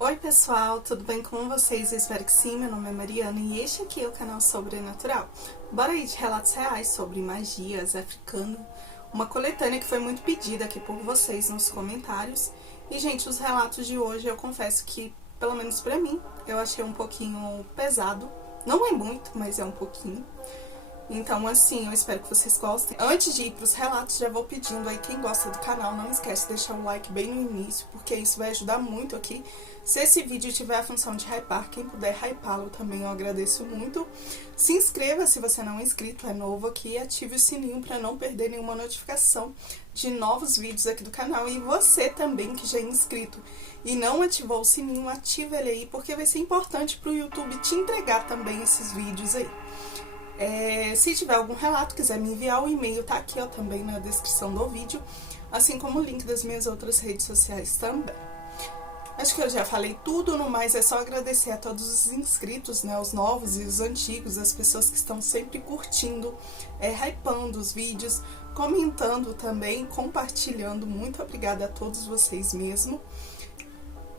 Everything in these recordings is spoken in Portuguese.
Oi pessoal, tudo bem com vocês? Eu espero que sim, meu nome é Mariana e este aqui é o canal Sobrenatural. Bora aí de relatos reais sobre magias africanas, uma coletânea que foi muito pedida aqui por vocês nos comentários. E gente, os relatos de hoje eu confesso que, pelo menos pra mim, eu achei um pouquinho pesado. Não é muito, mas é um pouquinho. Então, assim, eu espero que vocês gostem. Antes de ir pros relatos, já vou pedindo aí, quem gosta do canal, não esquece de deixar o like bem no início, porque isso vai ajudar muito aqui. Se esse vídeo tiver a função de hypar, quem puder hypá-lo também eu agradeço muito. Se inscreva se você não é inscrito, é novo aqui, e ative o sininho para não perder nenhuma notificação de novos vídeos aqui do canal. E você também que já é inscrito e não ativou o sininho, ative ele aí, porque vai ser importante pro YouTube te entregar também esses vídeos aí. Se tiver algum relato, quiser me enviar, o e-mail tá aqui, ó, também na descrição do vídeo, assim como o link das minhas outras redes sociais também. Acho que eu já falei tudo, no mais é só agradecer a todos os inscritos, né, os novos e os antigos, as pessoas que estão sempre curtindo, hypando os vídeos, comentando também, compartilhando. Muito obrigada a todos vocês mesmo.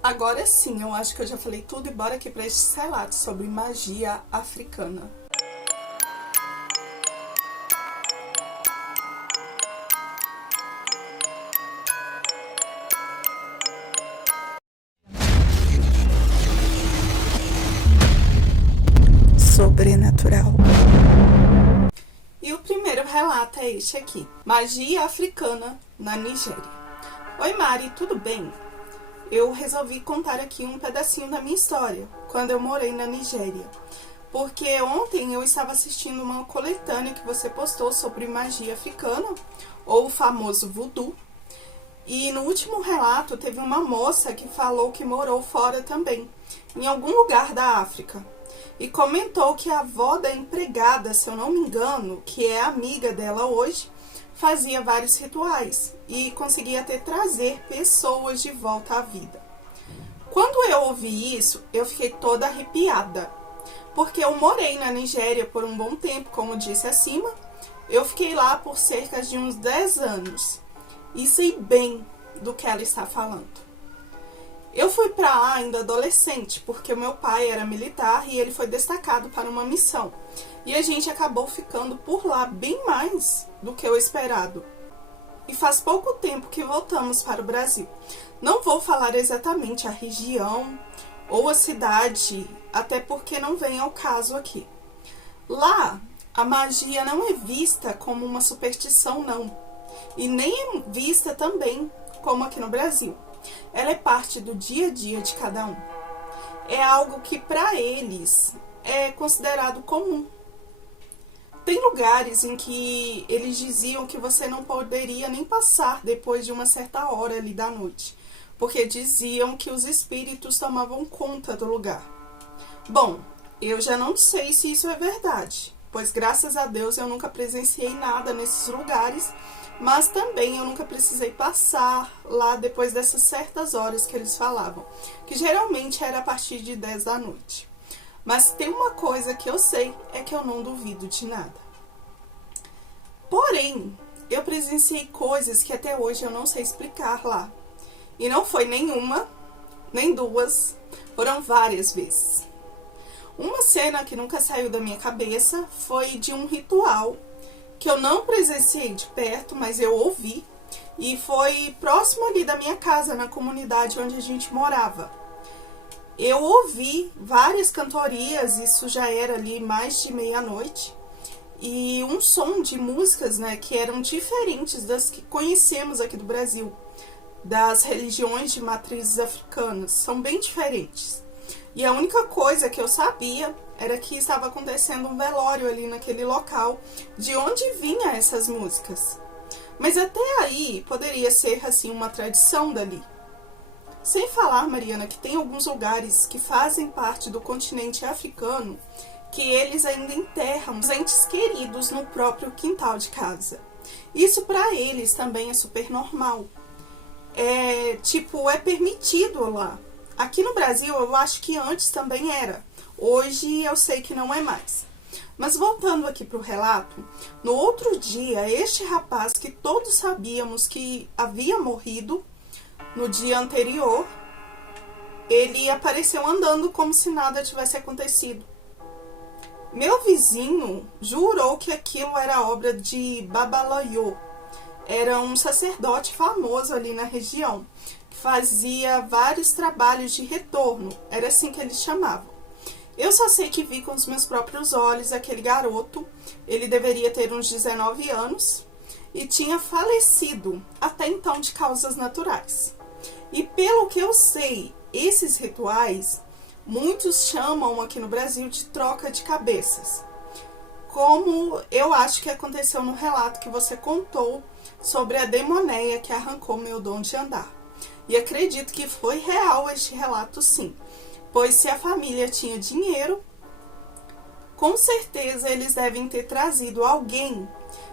Agora sim, eu acho que eu já falei tudo e bora aqui para este relato sobre magia africana. Sobrenatural. E o primeiro relato é este aqui: magia africana na Nigéria. Oi Mari, tudo bem? Eu resolvi contar aqui um pedacinho da minha história, quando eu morei na Nigéria. Porque ontem eu estava assistindo uma coletânea que você postou sobre magia africana, ou o famoso voodoo. E no último relato teve uma moça que falou que morou fora também, em algum lugar da África. E comentou que a avó da empregada, se eu não me engano, que é amiga dela hoje, fazia vários rituais e conseguia até trazer pessoas de volta à vida. Quando eu ouvi isso, eu fiquei toda arrepiada, porque eu morei na Nigéria por um bom tempo, como disse acima. Eu fiquei lá por cerca de uns 10 anos e sei bem do que ela está falando. Eu fui para lá ainda adolescente, porque o meu pai era militar e ele foi destacado para uma missão. E a gente acabou ficando por lá bem mais do que o esperado. E faz pouco tempo que voltamos para o Brasil. Não vou falar exatamente a região ou a cidade, até porque não vem ao caso aqui. Lá, a magia não é vista como uma superstição, não. E nem é vista também como aqui no Brasil. Ela é parte do dia a dia de cada um. É algo que para eles é considerado comum. Tem lugares em que eles diziam que você não poderia nem passar depois de uma certa hora ali da noite, porque diziam que os espíritos tomavam conta do lugar. Bom, eu já não sei se isso é verdade, pois graças a Deus eu nunca presenciei nada nesses lugares, mas também eu nunca precisei passar lá depois dessas certas horas que eles falavam, que geralmente era a partir de 10 da noite. Mas tem uma coisa que eu sei, é que eu não duvido de nada. Porém, eu presenciei coisas que até hoje eu não sei explicar lá. E não foi nenhuma, nem duas, foram várias vezes. Uma cena que nunca saiu da minha cabeça foi de um ritual que eu não presenciei de perto, mas eu ouvi, e foi próximo ali da minha casa, na comunidade onde a gente morava. Eu ouvi várias cantorias, isso já era ali mais de meia-noite, e um som de músicas, né, que eram diferentes das que conhecemos aqui do Brasil, das religiões de matrizes africanas, são bem diferentes. E a única coisa que eu sabia era que estava acontecendo um velório ali naquele local, de onde vinham essas músicas. Mas até aí poderia ser assim uma tradição dali. Sem falar, Mariana, que tem alguns lugares que fazem parte do continente africano que eles ainda enterram os entes queridos no próprio quintal de casa. Isso para eles também é super normal. É permitido lá. Aqui no Brasil eu acho que antes também era. Hoje eu sei que não é mais. Mas voltando aqui para o relato, no outro dia, este rapaz que todos sabíamos que havia morrido no dia anterior, ele apareceu andando como se nada tivesse acontecido. Meu vizinho jurou que aquilo era obra de Babaloyo. Era um sacerdote famoso ali na região, que fazia vários trabalhos de retorno, era assim que eles chamavam. Eu só sei que vi com os meus próprios olhos aquele garoto, ele deveria ter uns 19 anos, e tinha falecido, até então de causas naturais. E pelo que eu sei, esses rituais, muitos chamam aqui no Brasil de troca de cabeças. Como eu acho que aconteceu no relato que você contou sobre a demoneia que arrancou meu dom de andar. E acredito que foi real este relato sim, pois se a família tinha dinheiro, com certeza eles devem ter trazido alguém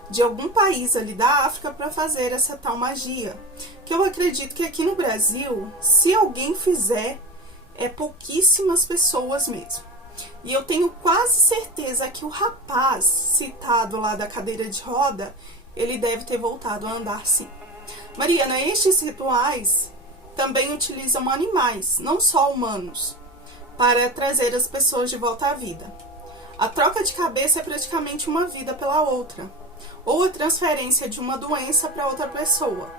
de algum país ali da África para fazer essa tal magia. Que eu acredito que aqui no Brasil, se alguém fizer, é pouquíssimas pessoas mesmo. E eu tenho quase certeza que o rapaz citado lá da cadeira de roda, ele deve ter voltado a andar sim. Mariana, estes rituais também utilizam animais, não só humanos, para trazer as pessoas de volta à vida. A troca de cabeça é praticamente uma vida pela outra, ou a transferência de uma doença para outra pessoa.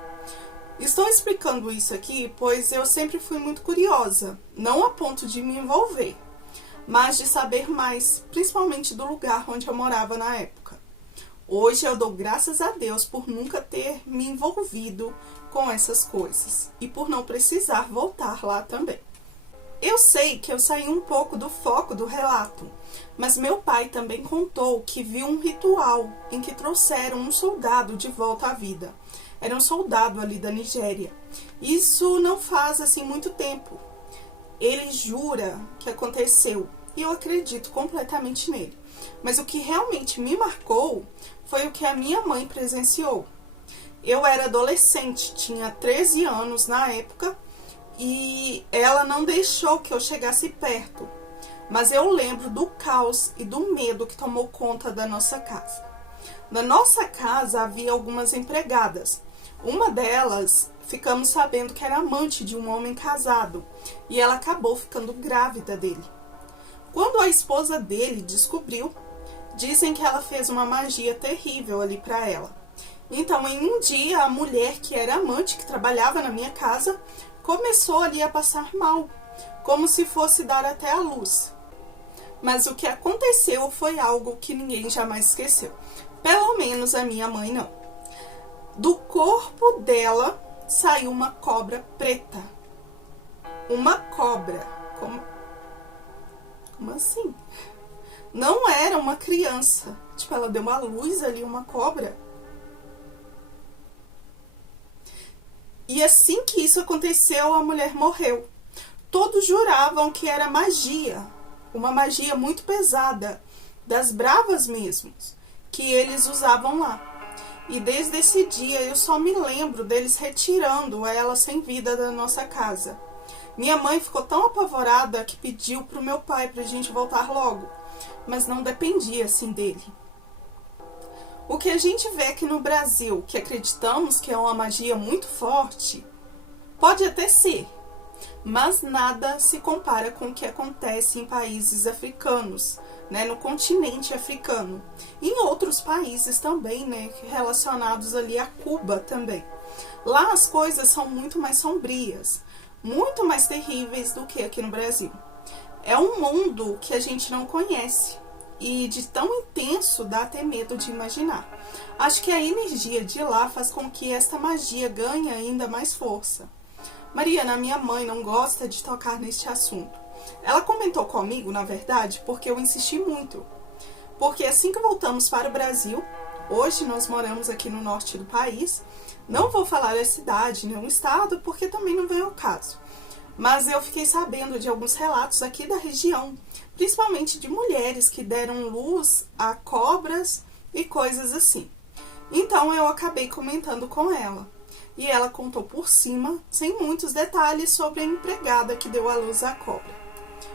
Estou explicando isso aqui, pois eu sempre fui muito curiosa, não a ponto de me envolver, mas de saber mais, principalmente do lugar onde eu morava na época. Hoje eu dou graças a Deus por nunca ter me envolvido com essas coisas e por não precisar voltar lá também. Eu sei que eu saí um pouco do foco do relato, mas meu pai também contou que viu um ritual em que trouxeram um soldado de volta à vida. Era um soldado ali da Nigéria. Isso não faz assim muito tempo. Ele jura que aconteceu e eu acredito completamente nele. Mas o que realmente me marcou foi o que a minha mãe presenciou. Eu era adolescente, tinha 13 anos na época, e ela não deixou que eu chegasse perto. Mas eu lembro do caos e do medo que tomou conta da nossa casa. Na nossa casa havia algumas empregadas. Uma delas, ficamos sabendo que era amante de um homem casado, e ela acabou ficando grávida dele. Quando a esposa dele descobriu, dizem que ela fez uma magia terrível ali para ela. Então, em um dia, a mulher que era amante, que trabalhava na minha casa, começou ali a passar mal, como se fosse dar até a luz. Mas o que aconteceu foi algo que ninguém jamais esqueceu. Pelo menos a minha mãe não. Do corpo dela saiu uma cobra preta. Uma cobra. Como assim? Não era uma criança. Tipo, ela deu uma luz ali, uma cobra. E assim que isso aconteceu, a mulher morreu. Todos juravam que era magia. Uma magia muito pesada. Das bravas mesmo. Que eles usavam lá. E desde esse dia eu só me lembro deles retirando ela sem vida da nossa casa. Minha mãe ficou tão apavorada que pediu pro meu pai pra gente voltar logo. Mas não dependia assim dele. O que a gente vê aqui no Brasil, que acreditamos que é uma magia muito forte, pode até ser. Mas nada se compara com o que acontece em países africanos, né, no continente africano. E em outros países também, né, relacionados ali a Cuba também. Lá as coisas são muito mais sombrias, muito mais terríveis do que aqui no Brasil. É um mundo que a gente não conhece e de tão intenso dá até medo de imaginar. Acho que a energia de lá faz com que esta magia ganhe ainda mais força. Mariana, minha mãe, não gosta de tocar neste assunto. Ela comentou comigo, na verdade, porque eu insisti muito. Porque assim que voltamos para o Brasil, hoje nós moramos aqui no norte do país, não vou falar a cidade, nem o estado, porque também não vem ao caso. Mas eu fiquei sabendo de alguns relatos aqui da região, principalmente de mulheres que deram luz a cobras e coisas assim. Então eu acabei comentando com ela. E ela contou por cima, sem muitos detalhes, sobre a empregada que deu à luz à cobra.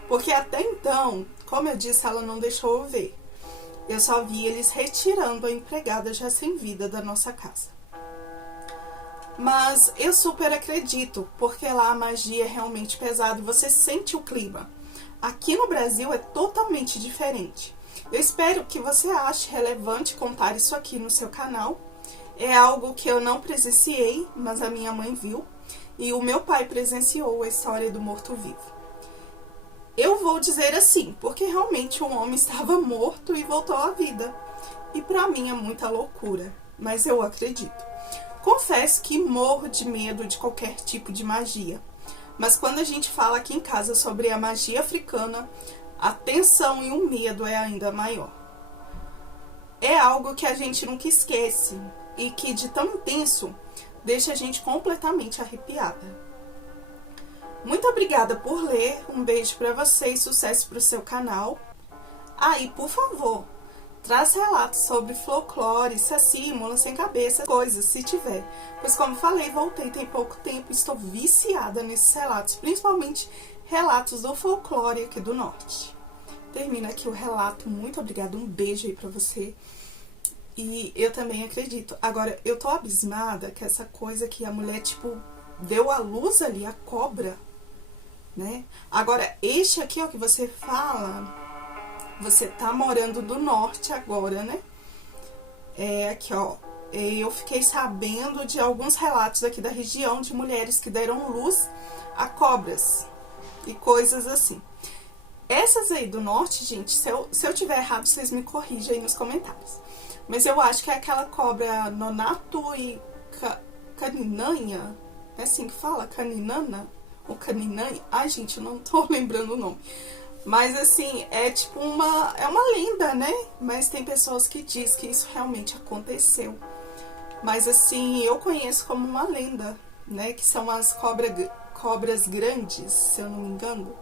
Porque até então, como eu disse, ela não deixou eu ver. Eu só vi eles retirando a empregada já sem vida da nossa casa. Mas eu super acredito, porque lá a magia é realmente pesada e você sente o clima. Aqui no Brasil é totalmente diferente. Eu espero que você ache relevante contar isso aqui no seu canal. É algo que eu não presenciei, mas a minha mãe viu. E o meu pai presenciou a história do morto-vivo. Eu vou dizer assim, porque realmente um homem estava morto e voltou à vida. E pra mim é muita loucura, mas eu acredito. Confesso que morro de medo de qualquer tipo de magia. Mas quando a gente fala aqui em casa sobre a magia africana, a tensão e o medo é ainda maior. É algo que a gente nunca esquece e que de tão intenso deixa a gente completamente arrepiada. Muito obrigada por ler, um beijo para você e sucesso para o seu canal. E por favor, traz relatos sobre folclore, saci, mula sem cabeça, coisas, se tiver. Pois como falei, voltei tem pouco tempo e estou viciada nesses relatos, principalmente relatos do folclore aqui do norte. Termina aqui o relato, muito obrigada, um beijo aí pra você. E eu também acredito. Agora, eu tô abismada que essa coisa que a mulher, tipo, deu à luz ali, a cobra, né? Agora, este aqui é o que você fala, você tá morando do norte agora, né? Aqui, ó, eu fiquei sabendo de alguns relatos aqui da região de mulheres que deram luz a cobras e coisas assim. Essas aí do norte, gente, se eu tiver errado, vocês me corrigem aí nos comentários. Mas eu acho que é aquela cobra nonato e caninanha, é assim que fala? Caninana? Ou caninanha? Ai, gente, eu não tô lembrando o nome. Mas assim, é tipo é uma lenda, né? Mas tem pessoas que dizem que isso realmente aconteceu. Mas assim, eu conheço como uma lenda, né? Que são as cobras grandes, se eu não me engano.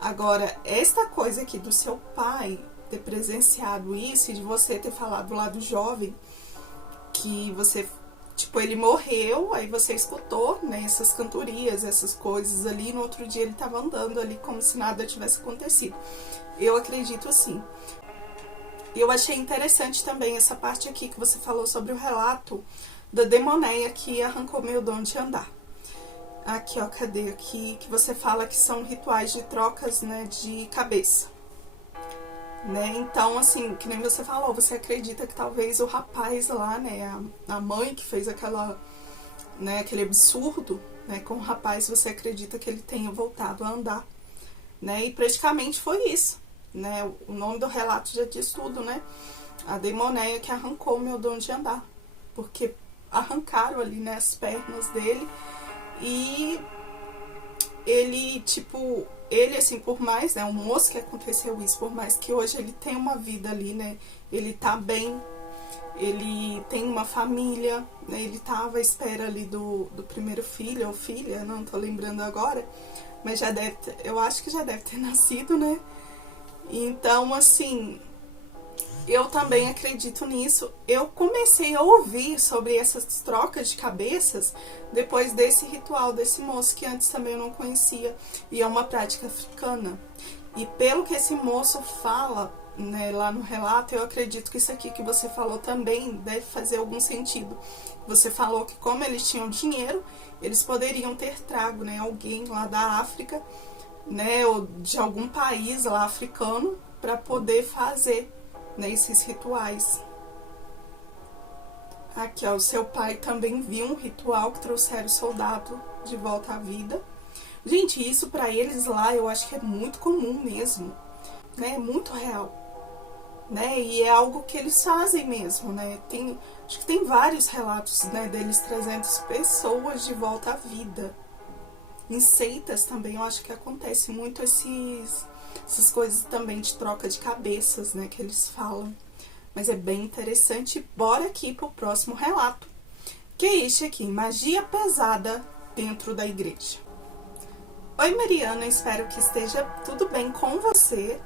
Agora, esta coisa aqui do seu pai ter presenciado isso e de você ter falado lá do jovem, que você, tipo, ele morreu, aí você escutou, né, essas cantorias, essas coisas ali, e no outro dia ele tava andando ali como se nada tivesse acontecido. Eu acredito sim. Eu achei interessante também essa parte aqui que você falou sobre o relato da demonéia que arrancou meu dom de andar. Aqui, ó, cadê? Aqui, que você fala que são rituais de trocas, né, de cabeça. Né? Então, assim, que nem você falou, você acredita que talvez o rapaz lá, né, a mãe que fez né, aquele absurdo, né, com o rapaz, você acredita que ele tenha voltado a andar, né? E praticamente foi isso, né? O nome do relato já diz tudo, né? A demonéia que arrancou o meu dom de andar, porque arrancaram ali, né, as pernas dele. E ele, tipo, ele assim, por mais, né, o moço que aconteceu isso, por mais que hoje ele tenha uma vida ali, né, ele tá bem, ele tem uma família, né, ele tava à espera ali do primeiro filho ou filha, não tô lembrando agora, mas já deve ter, eu acho que já deve ter nascido, né, então, assim, eu também acredito nisso. Eu comecei a ouvir sobre essas trocas de cabeças depois desse ritual desse moço que antes também eu não conhecia. E é uma prática africana. E pelo que esse moço fala, né, lá no relato, eu acredito que isso aqui que você falou também deve fazer algum sentido. Você falou que como eles tinham dinheiro, eles poderiam ter trago, né, alguém lá da África, né, ou de algum país lá africano, para poder fazer, né, esses rituais. Aqui, ó, o seu pai também viu um ritual que trouxeram o soldado de volta à vida. Gente, isso pra eles lá eu acho que é muito comum mesmo, né, muito real, né, e é algo que eles fazem mesmo, né, acho que tem vários relatos, né, deles trazendo pessoas de volta à vida. Em seitas também eu acho que acontece muito essas coisas também de troca de cabeças, né, que eles falam. Mas é bem interessante. Bora aqui pro próximo relato, que é este aqui, magia pesada dentro da igreja. Oi, Mariana, espero que esteja tudo bem com você.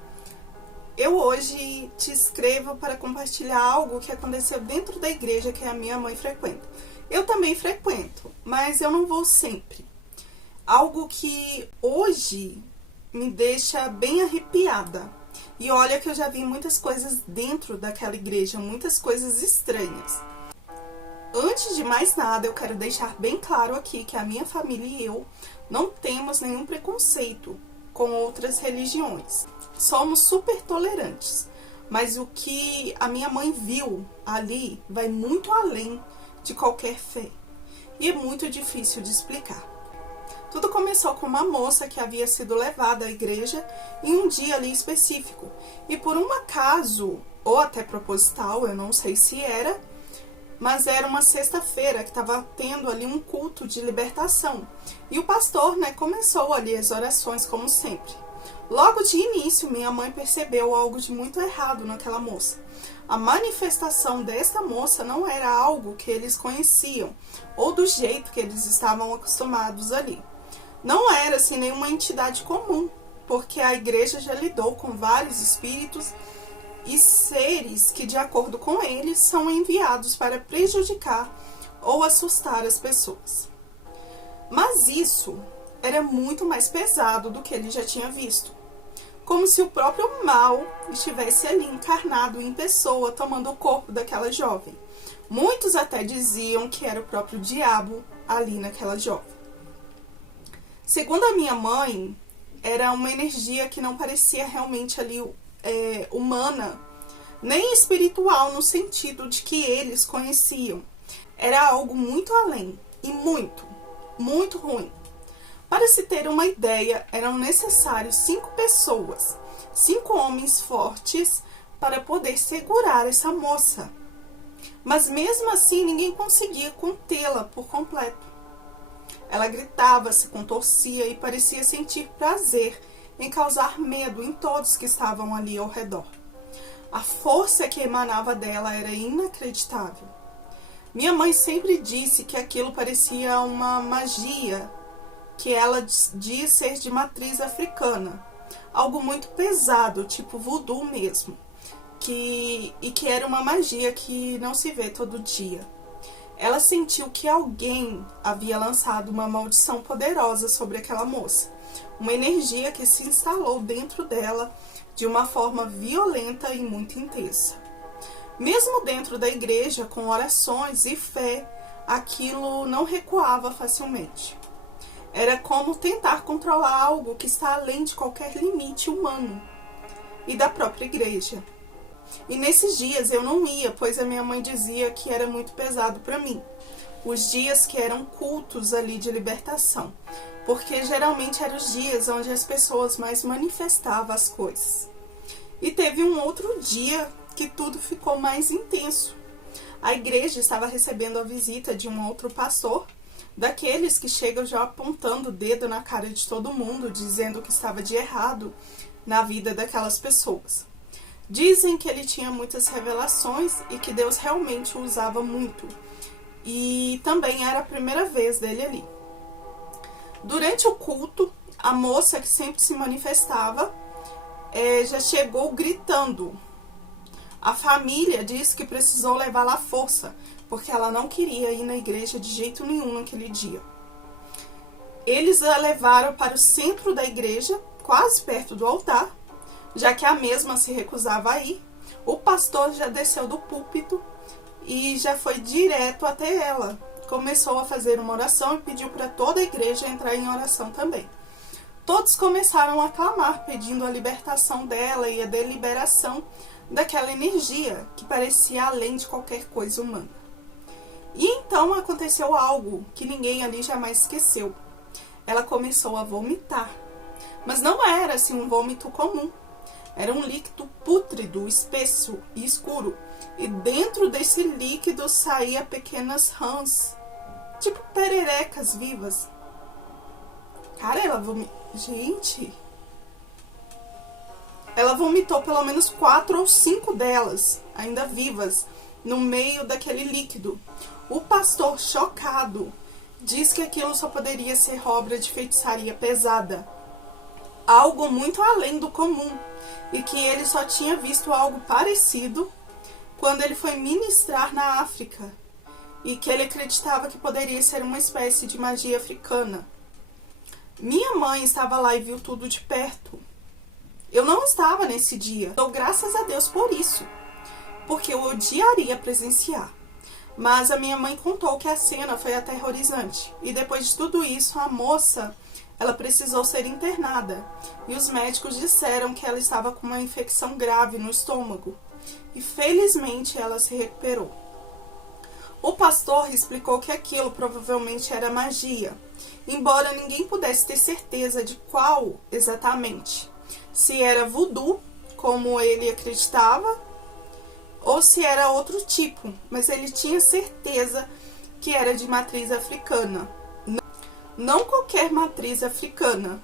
Eu hoje te escrevo para compartilhar algo que aconteceu dentro da igreja que a minha mãe frequenta. Eu também frequento, mas eu não vou sempre. Algo que hoje me deixa bem arrepiada. E olha que eu já vi muitas coisas dentro daquela igreja, muitas coisas estranhas. Antes de mais nada, eu quero deixar bem claro aqui que a minha família e eu não temos nenhum preconceito com outras religiões. Somos super tolerantes, mas o que a minha mãe viu ali vai muito além de qualquer fé e é muito difícil de explicar. Tudo começou com uma moça que havia sido levada à igreja em um dia ali específico. E por um acaso, ou até proposital, eu não sei se era, mas era uma sexta-feira que estava tendo ali um culto de libertação. E o pastor, começou ali as orações como sempre. Logo de início, minha mãe percebeu algo de muito errado naquela moça. A manifestação dessa moça não era algo que eles conheciam, ou do jeito que eles estavam acostumados ali. Não era assim nenhuma entidade comum, porque a igreja já lidou com vários espíritos e seres que, de acordo com eles, são enviados para prejudicar ou assustar as pessoas. Mas isso era muito mais pesado do que ele já tinha visto. Como se o próprio mal estivesse ali encarnado em pessoa, tomando o corpo daquela jovem. Muitos até diziam que era o próprio diabo ali naquela jovem. Segundo a minha mãe, era uma energia que não parecia realmente ali humana, nem espiritual no sentido de que eles conheciam. Era algo muito além e muito, muito ruim. Para se ter uma ideia, eram necessários 5 pessoas, 5 homens fortes para poder segurar essa moça. Mas mesmo assim ninguém conseguia contê-la por completo. Ela gritava, se contorcia e parecia sentir prazer em causar medo em todos que estavam ali ao redor. A força que emanava dela era inacreditável. Minha mãe sempre disse que aquilo parecia uma magia, que ela diz ser de matriz africana. Algo muito pesado, tipo voodoo mesmo. E que era uma magia que não se vê todo dia. Ela sentiu que alguém havia lançado uma maldição poderosa sobre aquela moça. Uma energia que se instalou dentro dela de uma forma violenta e muito intensa. Mesmo dentro da igreja, com orações e fé, aquilo não recuava facilmente. Era como tentar controlar algo que está além de qualquer limite humano e da própria igreja. E nesses dias eu não ia, pois a minha mãe dizia que era muito pesado para mim. Os dias que eram cultos ali de libertação, porque geralmente eram os dias onde as pessoas mais manifestavam as coisas. E teve um outro dia que tudo ficou mais intenso. A igreja estava recebendo a visita de um outro pastor, daqueles que chegam já apontando o dedo na cara de todo mundo, dizendo que estava de errado na vida daquelas pessoas. Dizem que ele tinha muitas revelações e que Deus realmente o usava muito. E também era a primeira vez dele ali. Durante o culto, a moça que sempre se manifestava já chegou gritando. A família disse que precisou levá-la à força, porque ela não queria ir na igreja de jeito nenhum naquele dia. Eles a levaram para o centro da igreja, quase perto do altar, já que a mesma se recusava a ir. O pastor já desceu do púlpito e já foi direto até ela. Começou a fazer uma oração e pediu para toda a igreja entrar em oração também. Todos começaram a clamar, pedindo a libertação dela e a deliberação daquela energia que parecia além de qualquer coisa humana. E então aconteceu algo que ninguém ali jamais esqueceu. Ela começou a vomitar. Mas não era assim um vômito comum. Era um líquido pútrido, espesso e escuro. E dentro desse líquido saía pequenas rãs, tipo pererecas vivas. Cara, ela vomitou. Gente! Ela vomitou pelo menos 4 ou 5 delas, ainda vivas, no meio daquele líquido. O pastor, chocado, diz que aquilo só poderia ser obra de feitiçaria pesada. Algo muito além do comum. E que ele só tinha visto algo parecido quando ele foi ministrar na África. E que ele acreditava que poderia ser uma espécie de magia africana. Minha mãe estava lá e viu tudo de perto. Eu não estava nesse dia. Dou graças a Deus por isso, porque eu odiaria presenciar. Mas a minha mãe contou que a cena foi aterrorizante. E depois de tudo isso, a moça, ela precisou ser internada. E os médicos disseram que ela estava com uma infecção grave no estômago. E felizmente ela se recuperou. O pastor explicou que aquilo provavelmente era magia, embora ninguém pudesse ter certeza de qual exatamente. Se era voodoo, como ele acreditava, ou se era outro tipo, mas ele tinha certeza que era de matriz africana. Não qualquer matriz africana,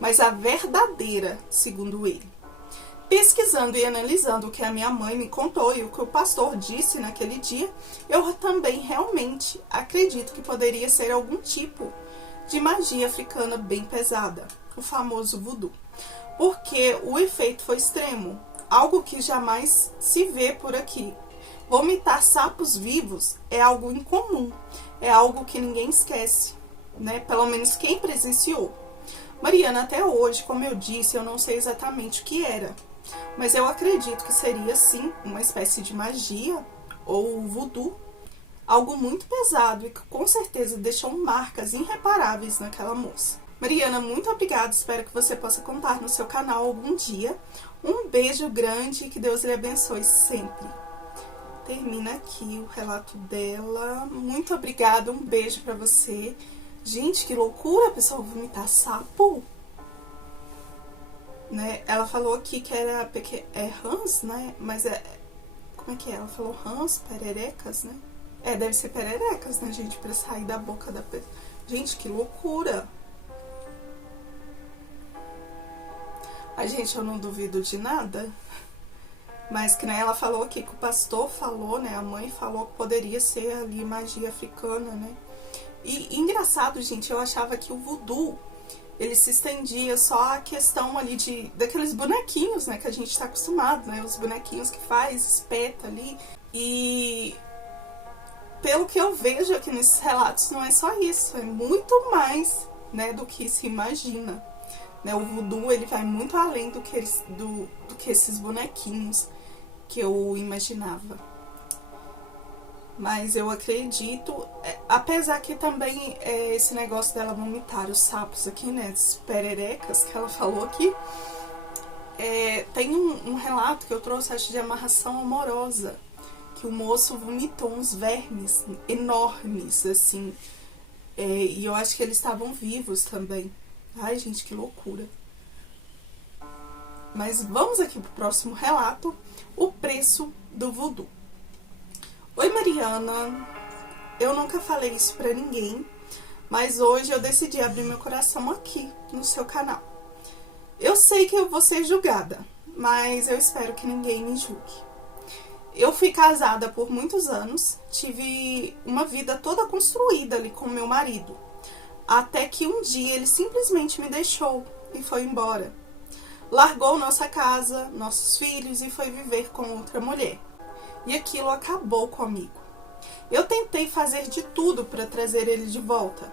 mas a verdadeira, segundo ele. Pesquisando e analisando o que a minha mãe me contou e o que o pastor disse naquele dia, eu também realmente acredito que poderia ser algum tipo de magia africana bem pesada, o famoso voodoo. Porque o efeito foi extremo, algo que jamais se vê por aqui. Vomitar sapos vivos é algo incomum, é algo que ninguém esquece, né? Pelo menos quem presenciou. Mariana, até hoje, como eu disse, eu não sei exatamente o que era, mas eu acredito que seria sim uma espécie de magia ou voodoo, algo muito pesado e que com certeza deixou marcas irreparáveis naquela moça. Mariana, muito obrigada, espero que você possa contar no seu canal algum dia. Um beijo grande e que Deus lhe abençoe sempre. Termina aqui o relato dela. Muito obrigada, um beijo pra você. Gente, que loucura, a pessoa vomitar sapo. Né? Ela falou aqui que era rãs, né? Mas como é que é? Ela falou rãs, pererecas, né? Deve ser pererecas, né, gente? Pra sair da boca da pessoa. Gente, que loucura. Gente, eu não duvido de nada. Mas que nem ela falou aqui, que o pastor falou, né? A mãe falou que poderia ser ali magia africana, né? E engraçado, gente, eu achava que o voodoo, ele se estendia só a questão ali daqueles bonequinhos, né? Que a gente tá acostumado, né? Os bonequinhos que faz, espeta ali. E pelo que eu vejo aqui nesses relatos, não é só isso. É muito mais, né, do que se imagina. Né? O voodoo, ele vai muito além do que esses bonequinhos que eu imaginava. Mas eu acredito, apesar que também esse negócio dela vomitar os sapos aqui, né, as pererecas que ela falou aqui, tem um relato que eu trouxe, acho, de amarração amorosa, que o moço vomitou uns vermes enormes, assim, e eu acho que eles estavam vivos também. Ai, gente, que loucura. Mas vamos aqui pro próximo relato, o preço do voodoo. Oi, Mariana, eu nunca falei isso pra ninguém, mas hoje eu decidi abrir meu coração aqui no seu canal. Eu sei que eu vou ser julgada, mas eu espero que ninguém me julgue. Eu fui casada por muitos anos, tive uma vida toda construída ali com meu marido, até que um dia ele simplesmente me deixou e foi embora. Largou nossa casa, nossos filhos e foi viver com outra mulher. E aquilo acabou comigo. Eu tentei fazer de tudo para trazer ele de volta.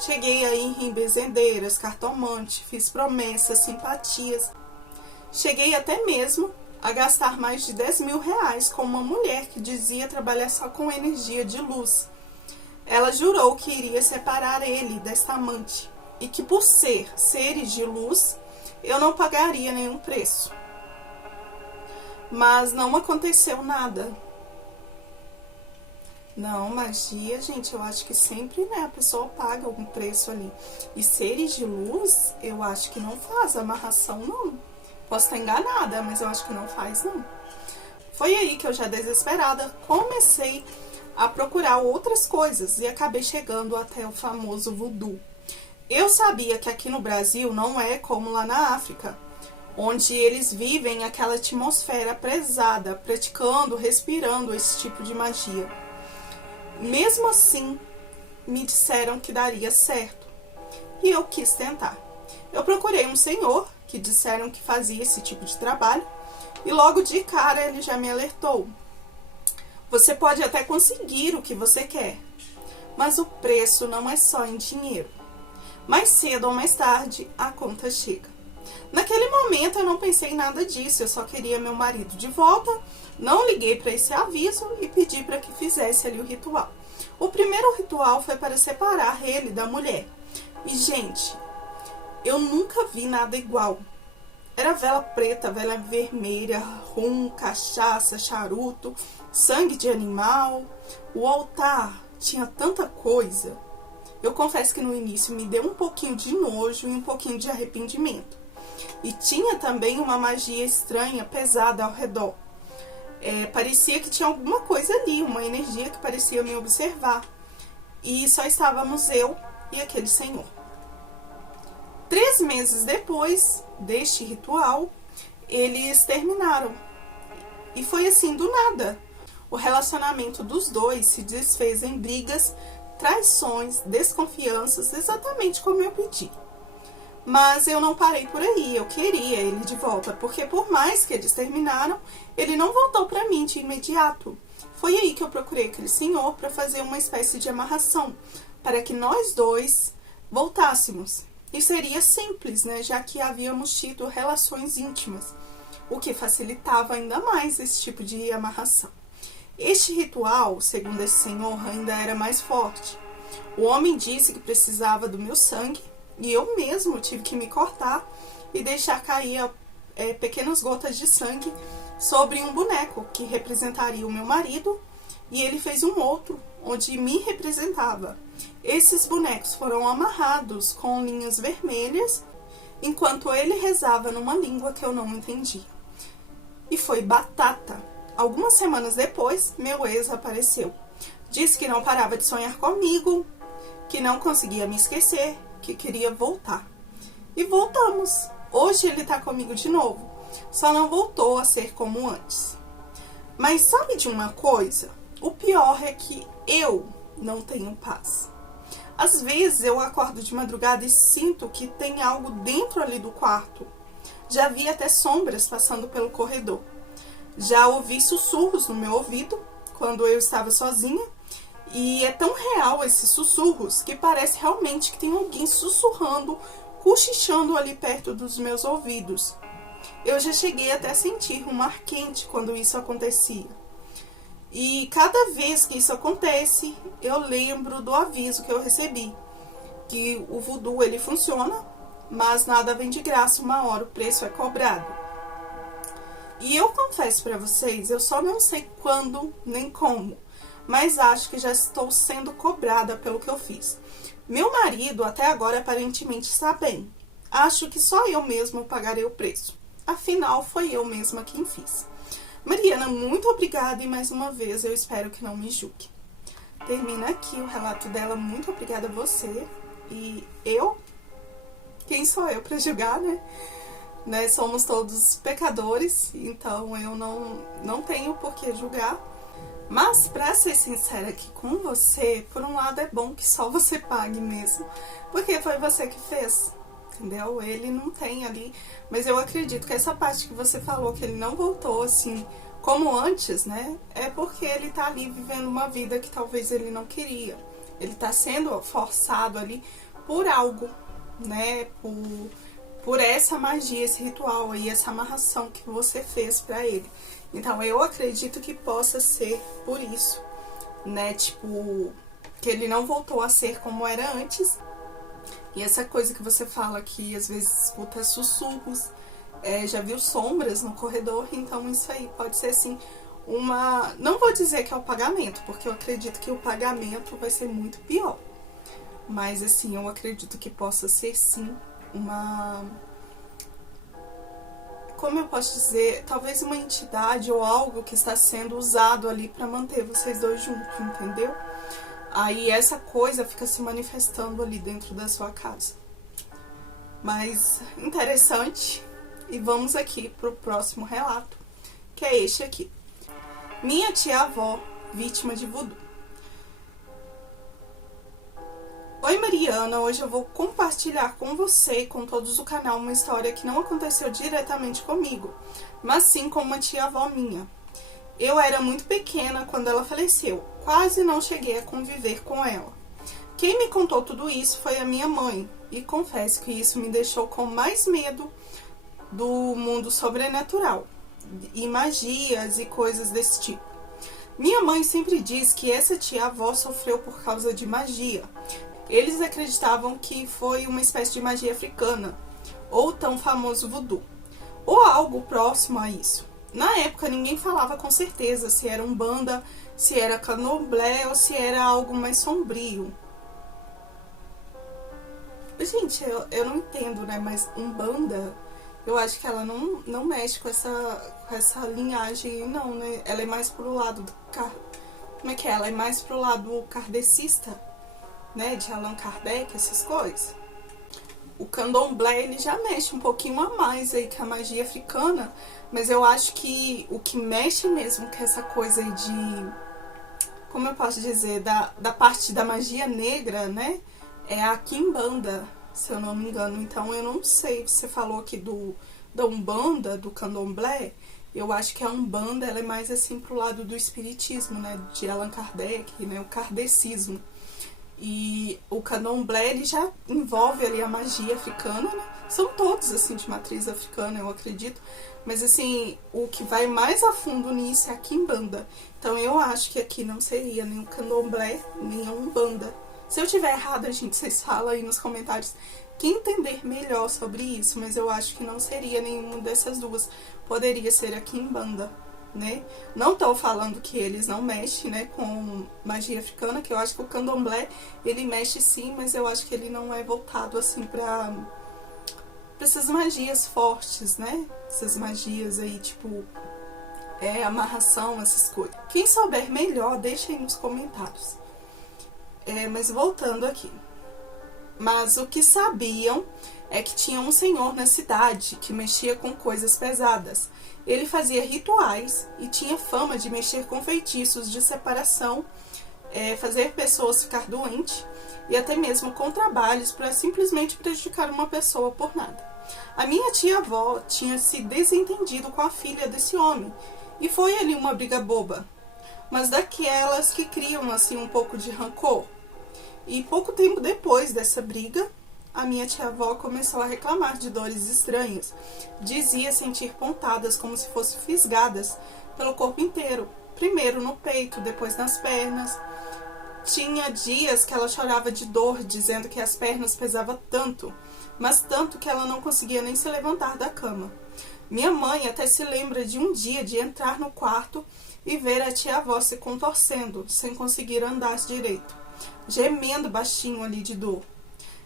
Cheguei a ir em benzedeiras, cartomante, fiz promessas, simpatias. Cheguei até mesmo a gastar mais de 10 mil reais com uma mulher que dizia trabalhar só com energia de luz. Ela jurou que iria separar ele desta amante e que por ser seres de luz, eu não pagaria nenhum preço. Mas não aconteceu nada. Não, magia, gente, eu acho que sempre, né, a pessoa paga algum preço ali. E seres de luz, eu acho que não faz amarração, não. Posso estar enganada, mas eu acho que não faz, não. Foi aí que eu, já desesperada, comecei a procurar outras coisas e acabei chegando até o famoso voodoo. Eu sabia que aqui no Brasil não é como lá na África, onde eles vivem aquela atmosfera pesada, praticando, respirando esse tipo de magia. Mesmo assim, me disseram que daria certo, e eu quis tentar. Eu procurei um senhor que disseram que fazia esse tipo de trabalho, e logo de cara ele já me alertou. Você pode até conseguir o que você quer, mas o preço não é só em dinheiro. Mais cedo ou mais tarde, a conta chega. Naquele momento eu não pensei em nada disso, eu só queria meu marido de volta, não liguei para esse aviso e pedi para que fizesse ali o ritual. O primeiro ritual foi para separar ele da mulher. E, gente, eu nunca vi nada igual. Era vela preta, vela vermelha, rum, cachaça, charuto, sangue de animal. O altar tinha tanta coisa. Eu confesso que no início me deu um pouquinho de nojo e um pouquinho de arrependimento. E tinha também uma magia estranha, pesada ao redor. Parecia que tinha alguma coisa ali, uma energia que parecia me observar. E só estávamos eu e aquele senhor. 3 meses depois deste ritual, eles terminaram. E foi assim do nada. O relacionamento dos dois se desfez em brigas, traições, desconfianças, exatamente como eu pedi. Mas eu não parei por aí, eu queria ele de volta, porque por mais que eles terminaram, ele não voltou para mim de imediato. Foi aí que eu procurei aquele senhor para fazer uma espécie de amarração, para que nós dois voltássemos. E seria simples, né, já que havíamos tido relações íntimas, o que facilitava ainda mais esse tipo de amarração. Este ritual, segundo esse senhor, ainda era mais forte. O homem disse que precisava do meu sangue, e eu mesmo tive que me cortar e deixar cair pequenas gotas de sangue sobre um boneco que representaria o meu marido, e ele fez um outro onde me representava. Esses bonecos foram amarrados com linhas vermelhas enquanto ele rezava numa língua que eu não entendia. E foi batata. Algumas semanas depois, meu ex apareceu. Disse que não parava de sonhar comigo, que não conseguia me esquecer, que queria voltar. E voltamos. Hoje ele tá comigo de novo. Só não voltou a ser como antes. Mas sabe de uma coisa? O pior é que eu não tenho paz. Às vezes eu acordo de madrugada e sinto que tem algo dentro ali do quarto. Já vi até sombras passando pelo corredor. Já ouvi sussurros no meu ouvido quando eu estava sozinha. E é tão real esses sussurros que parece realmente que tem alguém sussurrando, cochichando ali perto dos meus ouvidos. Eu já cheguei até a sentir um ar quente quando isso acontecia. E cada vez que isso acontece, eu lembro do aviso que eu recebi, que o voodoo ele funciona, mas nada vem de graça, uma hora o preço é cobrado. E eu confesso para vocês, eu só não sei quando nem como, mas acho que já estou sendo cobrada pelo que eu fiz. Meu marido até agora aparentemente está bem. Acho que só eu mesma pagarei o preço. Afinal, foi eu mesma quem fiz. Mariana, muito obrigada e mais uma vez eu espero que não me julgue. Termina aqui o relato dela, muito obrigada a você. E eu? Quem sou eu para julgar, né? Somos todos pecadores, então eu não tenho por que julgar. Mas, pra ser sincera aqui com você, por um lado é bom que só você pague mesmo, porque foi você que fez, entendeu? Ele não tem ali, mas eu acredito que essa parte que você falou, que ele não voltou assim como antes, né? É porque ele tá ali vivendo uma vida que talvez ele não queria. Ele tá sendo forçado ali por algo, né? Por essa magia, esse ritual aí, essa amarração que você fez pra ele. Então, eu acredito que possa ser por isso, né? Tipo, que ele não voltou a ser como era antes. E essa coisa que você fala que às vezes escuta sussurros, já viu sombras no corredor, então isso aí pode ser assim uma... Não vou dizer que é o pagamento, porque eu acredito que o pagamento vai ser muito pior. Mas assim, eu acredito que possa ser sim uma... Como eu posso dizer, talvez uma entidade ou algo que está sendo usado ali para manter vocês dois juntos, entendeu? Aí essa coisa fica se manifestando ali dentro da sua casa. Mas interessante. E vamos aqui pro próximo relato, que é este aqui. Minha tia-avó, vítima de voodoo. Oi Mariana, hoje eu vou compartilhar com você e com todos do canal uma história que não aconteceu diretamente comigo, mas sim com uma tia-avó minha. Eu era muito pequena quando ela faleceu, quase não cheguei a conviver com ela. Quem me contou tudo isso foi a minha mãe, e confesso que isso me deixou com mais medo do mundo sobrenatural, e magias e coisas desse tipo. Minha mãe sempre diz que essa tia-avó sofreu por causa de magia. Eles acreditavam que foi uma espécie de magia africana, ou tão famoso voodoo, ou algo próximo a isso. Na época ninguém falava com certeza se era umbanda, se era candomblé ou se era algo mais sombrio. Gente, eu não entendo, né? Mas umbanda, eu acho que ela não mexe com essa linhagem, não, né? Ela é mais pro lado do... Como é que é? Ela é mais pro lado kardecista, né? De Allan Kardec, essas coisas. O candomblé, ele já mexe um pouquinho a mais aí com a magia africana, mas eu acho que o que mexe mesmo com essa coisa aí de... Como eu posso dizer? Da parte da magia negra, né? É a quimbanda, se eu não me engano. Então eu não sei, você falou aqui da umbanda, do candomblé. Eu acho que a umbanda, ela é mais assim pro lado do espiritismo, né, de Allan Kardec, né, o kardecismo. E o candomblé, ele já envolve ali a magia africana, né? São todos assim de matriz africana, eu acredito. Mas assim, o que vai mais a fundo nisso é a quimbanda. Então eu acho que aqui não seria nem o candomblé, nem a umbanda. Se eu tiver errado, gente, vocês falam aí nos comentários quem entender melhor sobre isso, mas eu acho que não seria nenhuma dessas duas. Poderia ser a quimbanda, né? Não estou falando que eles não mexem, né, com magia africana, que eu acho que o candomblé, ele mexe sim, mas eu acho que ele não é voltado assim para essas magias fortes, né? Essas magias aí, tipo, amarração, essas coisas. Quem souber melhor, deixa aí nos comentários. Mas voltando aqui. Mas o que sabiam é que tinha um senhor na cidade que mexia com coisas pesadas. Ele fazia rituais e tinha fama de mexer com feitiços de separação, fazer pessoas ficar doentes e até mesmo com trabalhos para simplesmente prejudicar uma pessoa por nada. A minha tia-avó tinha se desentendido com a filha desse homem e foi ali uma briga boba, mas daquelas que criam assim um pouco de rancor. E pouco tempo depois dessa briga, a minha tia-avó começou a reclamar de dores estranhas. Dizia sentir pontadas como se fossem fisgadas pelo corpo inteiro. Primeiro no peito, depois nas pernas. Tinha dias que ela chorava de dor, dizendo que as pernas pesavam tanto, mas tanto que ela não conseguia nem se levantar da cama. Minha mãe até se lembra de um dia de entrar no quarto e ver a tia-avó se contorcendo, sem conseguir andar direito, gemendo baixinho ali de dor.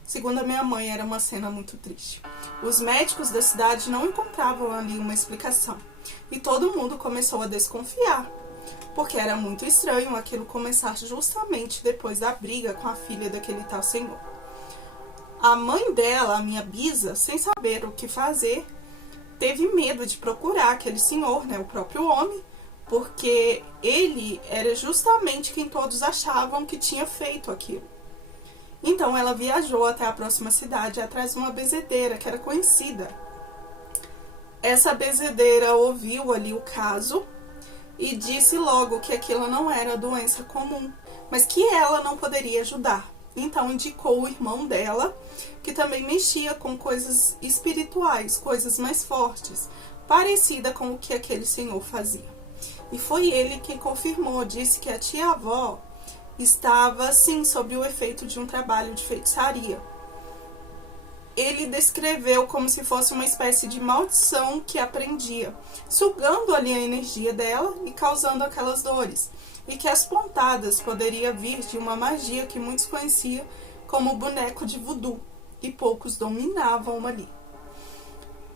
Segundo a minha mãe, era uma cena muito triste. Os médicos da cidade não encontravam ali uma explicação, e todo mundo começou a desconfiar, porque era muito estranho aquilo começar justamente depois da briga com a filha daquele tal senhor. A mãe dela, a minha bisa, sem saber o que fazer, teve medo de procurar aquele senhor, né, o próprio homem, porque ele era justamente quem todos achavam que tinha feito aquilo. Então ela viajou até a próxima cidade atrás de uma benzedeira que era conhecida. Essa benzedeira ouviu ali o caso e disse logo que aquilo não era doença comum, mas que ela não poderia ajudar. Então indicou o irmão dela, que também mexia com coisas espirituais, coisas mais fortes, parecida com o que aquele senhor fazia. E foi ele quem confirmou, disse que a tia-avó estava, sim, sob o efeito de um trabalho de feitiçaria. Ele descreveu como se fosse uma espécie de maldição que a prendia, sugando ali a energia dela e causando aquelas dores, e que as pontadas poderiam vir de uma magia que muitos conheciam como boneco de voodoo, e poucos dominavam ali,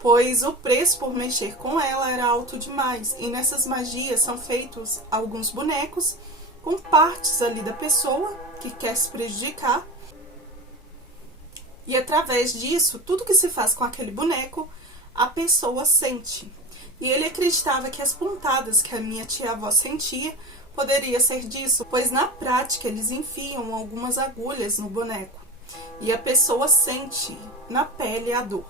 pois o preço por mexer com ela era alto demais, e nessas magias são feitos alguns bonecos com partes ali da pessoa que quer se prejudicar, e através disso, tudo que se faz com aquele boneco, a pessoa sente. E ele acreditava que as pontadas que a minha tia-avó sentia poderia ser disso, pois na prática eles enfiam algumas agulhas no boneco e a pessoa sente na pele a dor.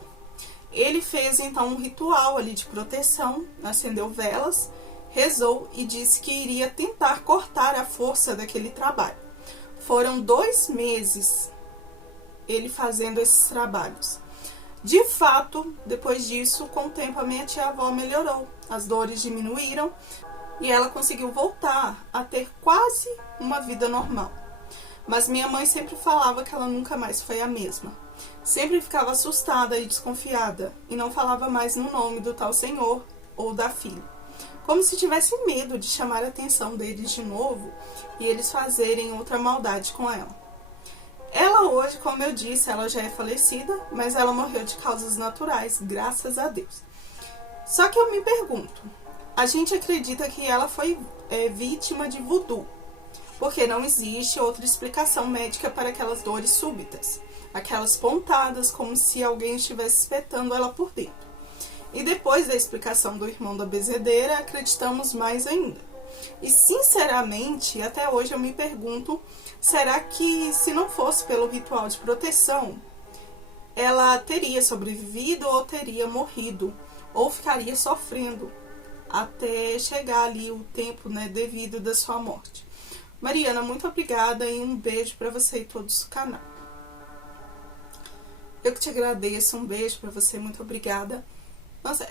Ele fez então um ritual ali de proteção, acendeu velas, rezou e disse que iria tentar cortar a força daquele trabalho. Foram 2 meses ele fazendo esses trabalhos. De fato, depois disso, com o tempo a minha tia-avó melhorou, as dores diminuíram e ela conseguiu voltar a ter quase uma vida normal. Mas minha mãe sempre falava que ela nunca mais foi a mesma. Sempre ficava assustada e desconfiada e não falava mais no nome do tal senhor ou da filha. Como se tivesse medo de chamar a atenção deles de novo e eles fazerem outra maldade com ela. Ela hoje, como eu disse, ela já é falecida, mas ela morreu de causas naturais, graças a Deus. Só que eu me pergunto, a gente acredita que ela foi vítima de voodoo, porque não existe outra explicação médica para aquelas dores súbitas, aquelas pontadas como se alguém estivesse espetando ela por dentro. E depois da explicação do irmão da bezedeira, acreditamos mais ainda. E sinceramente, até hoje eu me pergunto, será que se não fosse pelo ritual de proteção, ela teria sobrevivido ou teria morrido, ou ficaria sofrendo até chegar ali o tempo, né, devido da sua morte. Mariana, muito obrigada e um beijo para você e todos do canal. Eu que te agradeço, um beijo para você, muito obrigada. Nossa,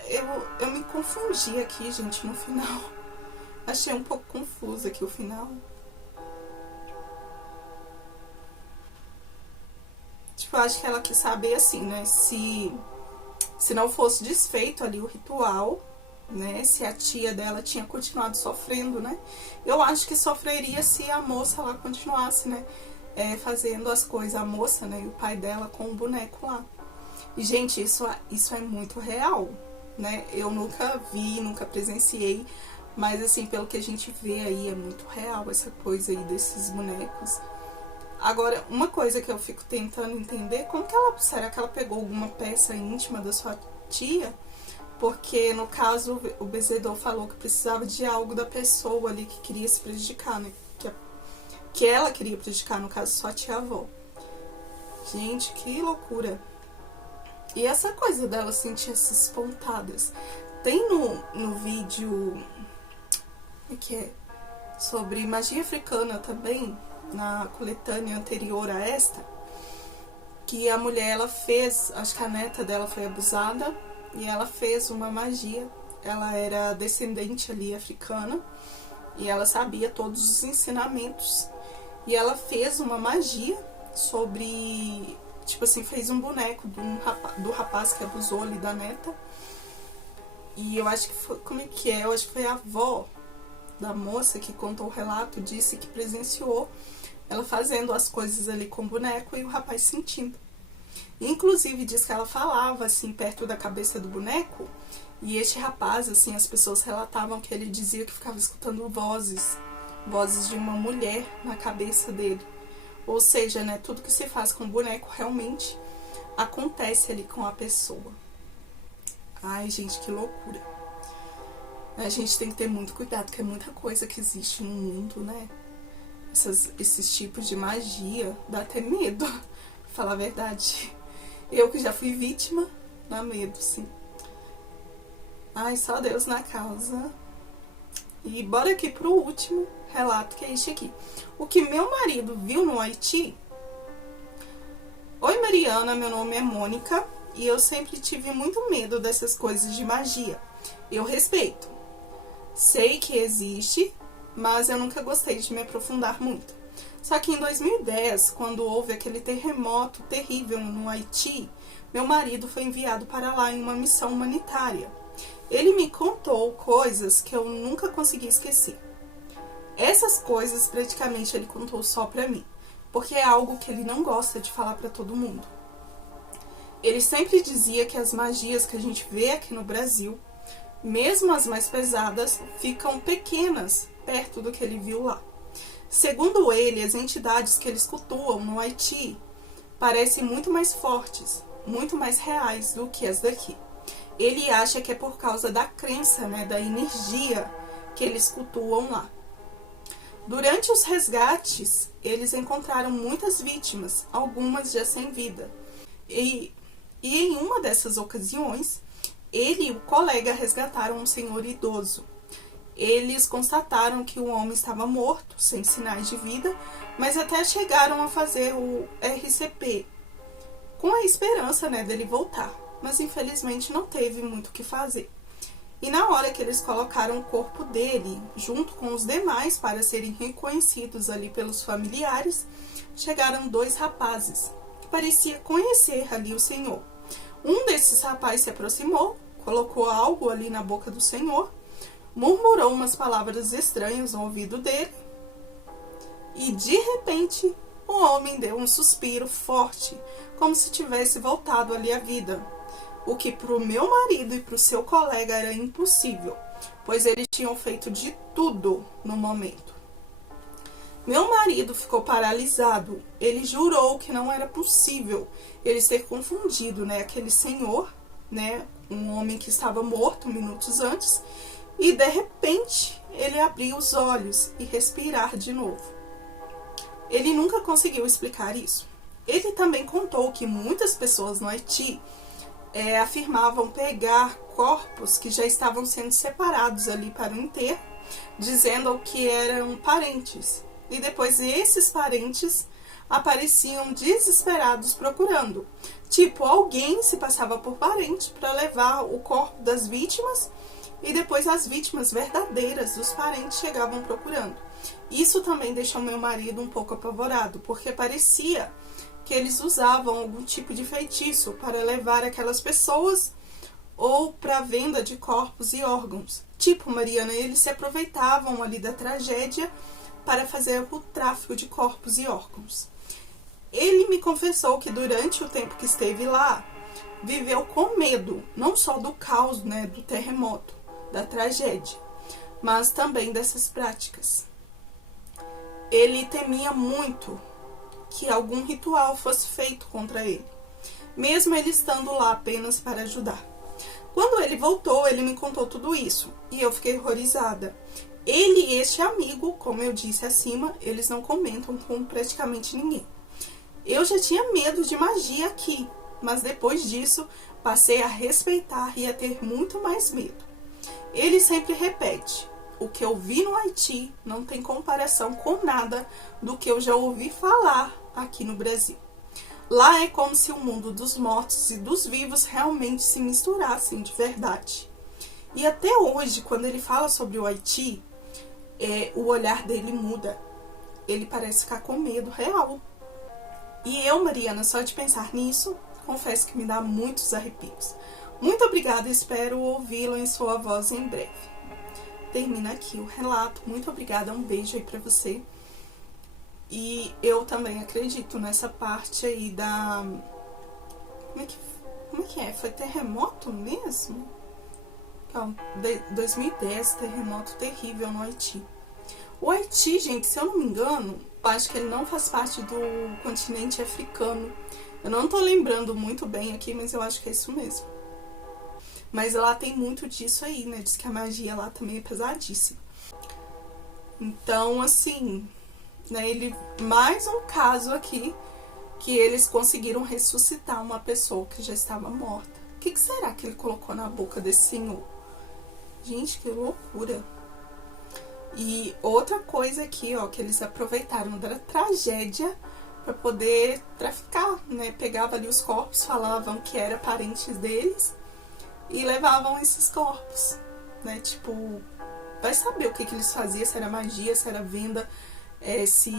eu me confundi aqui, gente, no final. Achei um pouco confuso aqui o final. Tipo, eu acho que ela quis saber assim, né, se não fosse desfeito ali o ritual, né, se a tia dela tinha continuado sofrendo, né. Eu acho que sofreria se a moça lá continuasse, né, fazendo as coisas, a moça, né, e o pai dela com o boneco lá. E, gente, isso é muito real, né, eu nunca vi, nunca presenciei, mas, assim, pelo que a gente vê aí, é muito real essa coisa aí desses bonecos. Agora, uma coisa que eu fico tentando entender, como que será que ela pegou alguma peça íntima da sua tia? Porque, no caso, o benzedor falou que precisava de algo da pessoa ali que queria se prejudicar, né? Que ela queria prejudicar, no caso, sua tia-avó. Gente, que loucura. E essa coisa dela sentir essas pontadas. Tem no vídeo que é sobre magia africana também, na coletânea anterior a esta, que a mulher, ela fez, acho que a neta dela foi abusada, e ela fez uma magia. Ela era descendente ali africana, e ela sabia todos os ensinamentos, e ela fez uma magia sobre, tipo assim, fez um boneco do rapaz que abusou ali da neta, e eu acho que foi, como é que é, eu acho que foi a avó da moça que contou o relato, disse que presenciou ela fazendo as coisas ali com o boneco e o rapaz sentindo. Inclusive, diz que ela falava, assim, perto da cabeça do boneco, e este rapaz, assim, as pessoas relatavam que ele dizia que ficava escutando vozes de uma mulher na cabeça dele. Ou seja, né, tudo que se faz com o boneco realmente acontece ali com a pessoa. Ai, gente, que loucura. A gente tem que ter muito cuidado, porque é muita coisa que existe no mundo, né? Esses tipos de magia, dá até medo, pra falar a verdade. Eu que já fui vítima, dá medo, sim. Ai, só Deus na causa. E bora aqui pro último relato, que é este aqui. O que meu marido viu no Haiti. Oi, Mariana, meu nome é Mônica e eu sempre tive muito medo dessas coisas de magia. Eu respeito. Sei que existe, mas eu nunca gostei de me aprofundar muito. Só que em 2010, quando houve aquele terremoto terrível no Haiti, meu marido foi enviado para lá em uma missão humanitária. Ele me contou coisas que eu nunca consegui esquecer. Essas coisas praticamente ele contou só pra mim, porque é algo que ele não gosta de falar pra todo mundo. Ele sempre dizia que as magias que a gente vê aqui no Brasil, mesmo as mais pesadas, ficam pequenas perto do que ele viu lá. Segundo ele, as entidades que eles cultuam no Haiti parecem muito mais fortes, muito mais reais do que as daqui. Ele acha que é por causa da crença, né, da energia que eles cultuam lá. Durante os resgates, eles encontraram muitas vítimas, algumas já sem vida. E em uma dessas ocasiões, ele e o colega resgataram um senhor idoso. Eles constataram que o homem estava morto, sem sinais de vida, mas até chegaram a fazer o RCP, com a esperança, né, dele voltar. mas infelizmente não teve muito o que fazer. E na hora que eles colocaram o corpo dele junto com os demais para serem reconhecidos ali pelos familiares, chegaram 2 rapazes que parecia conhecer ali o Senhor. Um desses rapazes se aproximou, colocou algo ali na boca do Senhor, murmurou umas palavras estranhas no ouvido dele e de repente o homem deu um suspiro forte, como se tivesse voltado ali à vida. O que para o meu marido e para o seu colega era impossível, pois eles tinham feito de tudo no momento. Meu marido ficou paralisado. Ele jurou que não era possível eles ter confundido, aquele senhor, um homem que estava morto minutos antes, e de repente ele abriu os olhos e respirar de novo. Ele nunca conseguiu explicar isso. Ele também contou que muitas pessoas no Haiti afirmavam pegar corpos que já estavam sendo separados ali para o enterro, dizendo que eram parentes. E depois esses parentes apareciam desesperados procurando. Tipo, alguém se passava por parente para levar o corpo das vítimas e depois as vítimas verdadeiras dos parentes chegavam procurando. Isso também deixou meu marido um pouco apavorado, porque parecia que eles usavam algum tipo de feitiço para levar aquelas pessoas ou para venda de corpos e órgãos. Tipo, Mariana, eles se aproveitavam ali da tragédia para fazer o tráfico de corpos e órgãos. Ele me confessou que durante o tempo que esteve lá, viveu com medo, não só do caos, do terremoto, da tragédia, mas também dessas práticas. Ele temia muito que algum ritual fosse feito contra ele, mesmo ele estando lá apenas para ajudar. Quando ele voltou, ele me contou tudo isso, e eu fiquei horrorizada. Ele e este amigo, como eu disse acima, eles não comentam com praticamente ninguém. Eu já tinha medo de magia aqui, mas depois disso, passei a respeitar e a ter muito mais medo. Ele sempre repete: o que eu vi no Haiti não tem comparação com nada do que eu já ouvi falar aqui no Brasil. Lá é como se o mundo dos mortos e dos vivos realmente se misturassem de verdade. E até hoje, quando ele fala sobre o Haiti, o olhar dele muda. Ele parece ficar com medo real. E eu, Mariana, só de pensar nisso, confesso que me dá muitos arrepios. Muito obrigada, espero ouvi-lo em sua voz em breve. Termina aqui o relato. Muito obrigada, um beijo aí pra você. E eu também acredito nessa parte aí da... Como é que é? Foi terremoto mesmo? Então, 2010, terremoto terrível no Haiti. O Haiti, gente, se eu não me engano, eu acho que ele não faz parte do continente africano. Eu não tô lembrando muito bem aqui, mas eu acho que é isso mesmo. Mas lá tem muito disso aí, Diz que a magia lá também é pesadíssima. Então, assim, ele mais um caso aqui que eles conseguiram ressuscitar uma pessoa que já estava morta. O que será que ele colocou na boca desse senhor? Gente, que loucura. E outra coisa aqui, que eles aproveitaram da tragédia para poder traficar, Pegava ali os corpos, falavam que eram parentes deles e levavam esses corpos, Tipo, vai saber o que eles faziam, se era magia, se era venda, se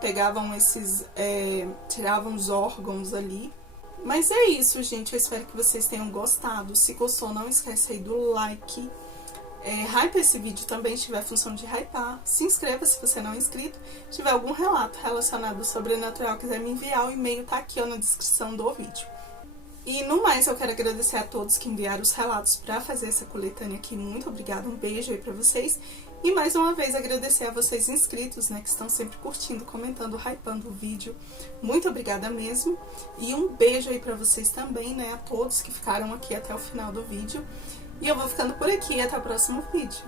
pegavam esses, tiravam os órgãos ali. Mas é isso, gente, eu espero que vocês tenham gostado. Se gostou, não esquece aí do like. Hype esse vídeo também, se tiver a função de hypar. Se inscreva se você não é inscrito. Se tiver algum relato relacionado ao sobrenatural, quiser me enviar, o e-mail tá aqui na descrição do vídeo. E no mais, eu quero agradecer a todos que enviaram os relatos para fazer essa coletânea aqui. Muito obrigada, um beijo aí pra vocês. E mais uma vez agradecer a vocês inscritos, que estão sempre curtindo, comentando, hypando o vídeo. Muito obrigada mesmo. E um beijo aí pra vocês também, a todos que ficaram aqui até o final do vídeo. E eu vou ficando por aqui, até o próximo vídeo.